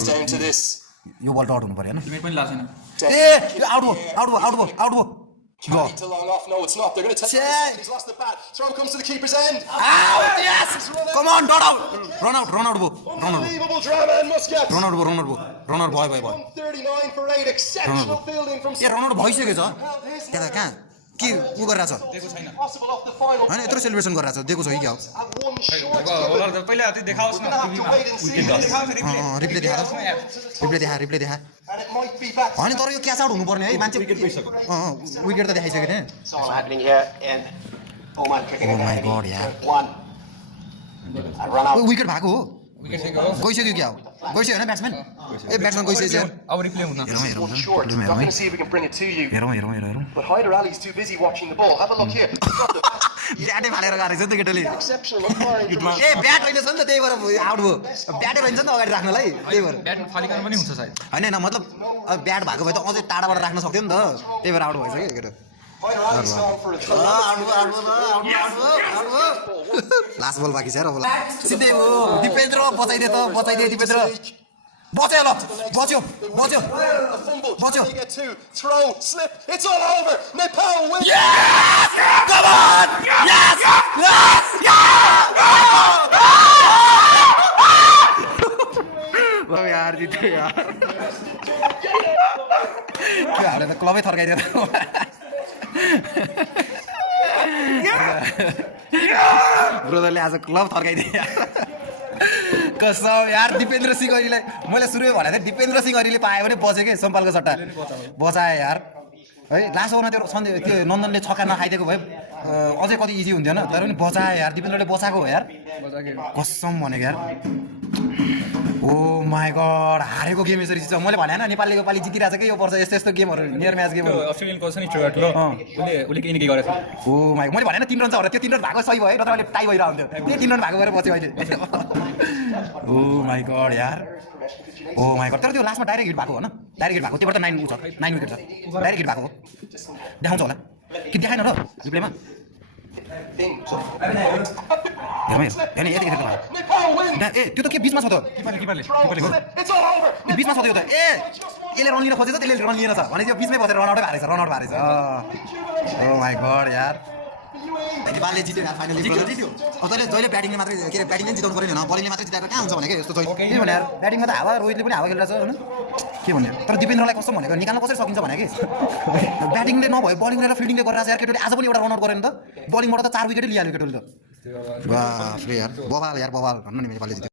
comes down to this. यो बल dot हुनु पर्यो हैन तिमी पनि लाग्छ छैन ए आउट भयो Carried to long off. No, it's not. They're going to take Check. He's lost the bat. Throw comes to the keeper's end. Out yes come on डट आउट रन आउट भयो Unbelievable drama in Muscat. Run out भयो 139 for 8. Exceptional fielding from. ए run out भइसक्यो छ त्यता कहाँ के उ गरिरहेछ Possible off the final. हैन यत्रो सेलिब्रेसन गरिरहेछ दिएको छ कि क्या हो And one short. होला त पहिला त्यो देखाओस् न टिभीमा Wait and see. रिप्ले देखा And it might be back. हैन तर यो क्याच आउट हुनुपर्ने है मान्छे विकेट त देखाइसक्यो नि It's all happening here in Oman cricket. Oh my God, yeah. One. And run out. Wicket भएको हो विकेट सेक हो गइसक्यो क्या हो गइसक्यो हैन ब्याट्सम्यान ए ब्याट्सम्यान गइसक्यो अब रिप्ले हुन One short. I'm going to see if we can bring it to you. हेरौँ But Hyder Ali's too busy watching the ball. Have a look here. He's got the bat. ब्याटै Faleiro गएको रहेछ नि त केटाले Exceptional umpiring from A bat होइन छ नि त त्यही भएर आउट भयो ब्याटै रहन्छ नि त अगाडि राख्नलाई त्यही भएर ब्याट फालिकन पनि हुन्छ सायद होइन मतलब अब ब्याट भएको भए त अझै टाढाबाट राख्न सक्थ्यो नि त त्यही भएर आउट भएछ कि केटा Hyder Ali's gone for it. Last ball बाँकी छ र बोला सिधै हो दिपेन्द्र बचाइदे दिपेन्द्र बच्यो ल बच्यो Boccio. They get two. Throw. Slip. It's all over. Nepal wins. Yes! Come on! Yes! यार जित्यो यार के हाले त क्लबै थर्काइदियो त ब्रदरले आज क्लब थर्काइदियो यार कसम यार दिपेन्द्र सिंह अरीलाई मैले सुरुमै भनेको थिएँ दिपेन्द्र सिंह अरीले पायो भने बच्यो के सम्पालको सट्टा बचायो यार है लास्ट ओभरमा त्यो नन्दनले छक्का नखाइदिएको भए अझै कति इजी हुन्थेन तर पनि बचायो यार दिपेन्द्रले बचाएको हो यार कसम भनेको यार ओ माई गड हारेको गेम यसरी जित्छ मैले भने होइन नेपालले योपालि जितिरहेको छ कि यो वर्ष यस्तो गेमहरू नियर म्याच गेमहरू अस्ट्रेलियन कोच नि स्टुअर्ट ल उले केही न केही गरेछ ओ माई मैले भने 3 रन छ त्यो 3 रन भएको सही भयो नत्र अहिले टाई भइरहेको हुन्थ्यो त्यो 3 रन भएको भएर बच्यो अहिले ओ माई गड यार ओ माई गड तर त्यो लास्टमा डाइरेक्ट हिट भएको हो न डाइरेक्ट हिट भएको त्योबाट 9 छ 9 विकेट छ डाइरेक्ट हिट भएको हो देखाउँछ होला कि देखाएन र रिप्लेमा हेर्नु यति Nepal wins. ए त्यो त के बिचमा छ त किपरले It's all over. बिचमा छ त्यो त ए यसले रन लिन खोजेछ त्यसले रन लिएन छ भने त्यो बिचमै बसेर रन आउटै हारेछ ओ माई गड यार नेपालले जित्यो यार फाइनली जित्यो तैँले जहिले ब्याटिङले मात्रै के अरे ब्याटिङले जिताउनु पऱ्यो नि बलिङले मात्रै जिताएर कहाँ हुन्छ भनेको यस्तो चाहिँ के भने यार ब्याटिङमा त हावा रोहितले पनि हावा खेलिरहेछ होइन के भन्ने तर दिपेन्द्रलाई कस्तो भनेको निकाल्न कसरी सकिन्छ भने कि ब्याटिङले नभए बलिङले र फिल्डिङले गरेर यार केटीले आज पनि एउटा रन आउट गरेन त बलिङबाट त 4 विकेटै लिइहाल्यो केटीले त वाह यार बवाल भन्नु नि नेपालले जित्यो